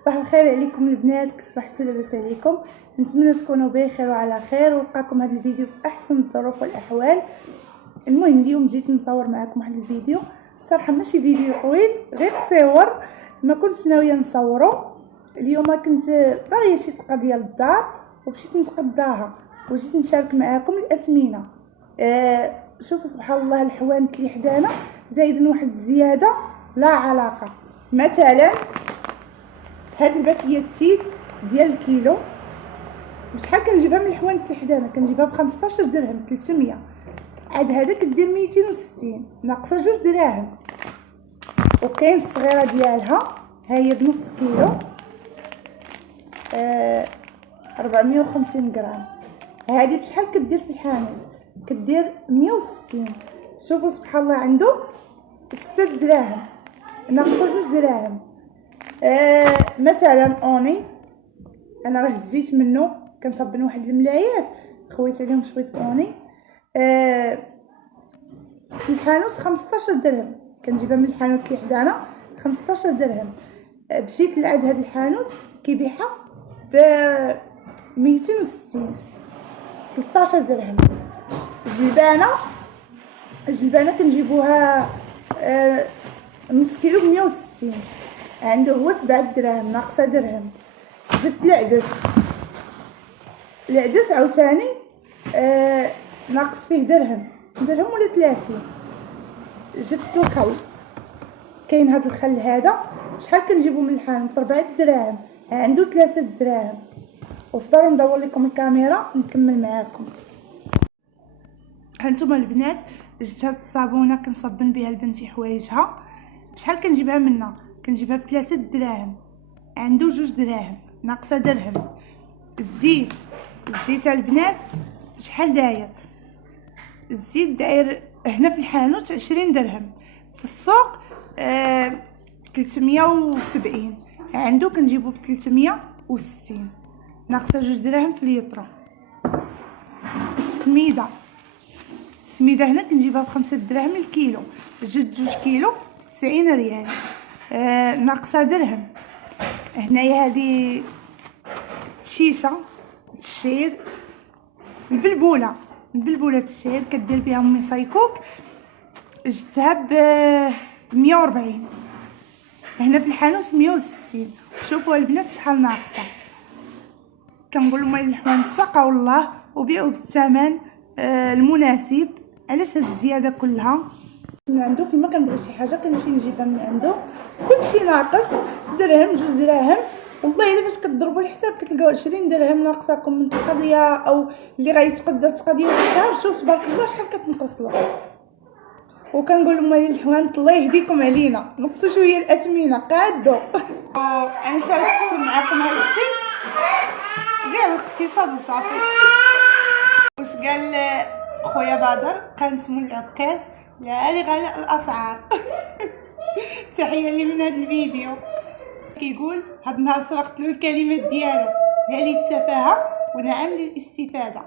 صباح الخير عليكم البنات، كي صبحتوا لاباس عليكم؟ نتمنى تكونوا بخير وعلى خير ولقاكم هذا الفيديو باحسن الظروف والاحوال. المهم اليوم جيت نصور معكم واحد الفيديو، صراحه ماشي فيديو طويل، غير قصير ما كنتش ناويه نصوره. اليوم كنت باغيه شي قضيه للدار ومشيت نتقضاها وجيت نشارك معكم الاسمنه. شوفوا سبحان الله، الحوانت اللي حدانا زايدين واحد الزياده لا علاقه. مثلا هاد الباكيه التيت ديال الكيلو بشحال كنجيبها من الحوانت اللي حدانا؟ كنجيبها ب 15 درهم 300. عاد هذا كدير 260 ناقصه 2 دراهم. وكاين الصغيره ديالها ها هي بنص كيلو 450 غرام. هذه بشحال كدير في الحانوت؟ كدير 160. شوفوا سبحان الله، عنده 6 دراهم ناقصه 2 دراهم. مثلا اوني انا راه هزيت منه، كنصبن واحد الملايات خويت عليهم شويه اوني. في الحانوت 15 درهم، كنجيبها من الحانوت اللي حدانا 15 درهم. مشيت لعند هذا الحانوت كيبيعها ب 260 13 درهم. الجلبانه كنجيبوها نص كيلو ب 160، عنده هو 7 دراهم ناقصه درهم. جبت العدس عاوتاني ناقص فيه درهم ولا 30. جبت الخل، كاين هذا الخل هذا شحال كنجيبو من الحانوت؟ 4 دراهم، عنده 3 دراهم. وصبروا ندور لكم الكاميرا نكمل معاكم. هانتوما البنات، جبت هاد الصابونه كنصبن بها لبنتي حوايجها. شحال كنجيبها منها؟ كنجيبها ب 3 دراهم، عنده 2 دراهم ناقصه درهم. الزيت البنات شحال داير؟ الزيت داير هنا في الحانوت 20 درهم، في السوق 370، عنده كنجيبو ب 360 ناقصه 2 دراهم في الليطرو. السميده هنا كنجيبها ب 5 دراهم الكيلو، جات 2 كيلو 90 ريال ناقصه درهم. هنايا هذه الشيشه الشير، البلبوله الشير كدير بها امي صايكوك، جبتها ب 140، هنا في الحانوت 160. شوفوا البنات شحال ناقصه. كنقول لهم الحوانت اتقوا الله وبيعوا بالثمن المناسب. علاش هاد الزياده كلها من عنده؟ فيما كنبغي شي حاجه كنمشي نجيبها من عنده، كلشي ناقص درهم 2 دراهم. والله الا باش كتضربوا الحساب كتلقاو 20 درهم ناقصاكم من التقضيه او اللي غيتقدر تقضيه في الشهر. شوف تبارك الله شحال كتنقص له. وكنقول لهم الحوانت الله يهديكم علينا، نقصوا شويه الاثمنه قادو. انا شاركت معكم هذا الشيء غير الاقتصاد وصافي. واش قال خويا بدر؟ قنت من العكاز لا لي غلاء الاسعار. تحيه لي من هذا الفيديو. كيقول هاد النهار سرقت له الكلمات ديالو، قال لي التفاهه ونعم للاستفاده.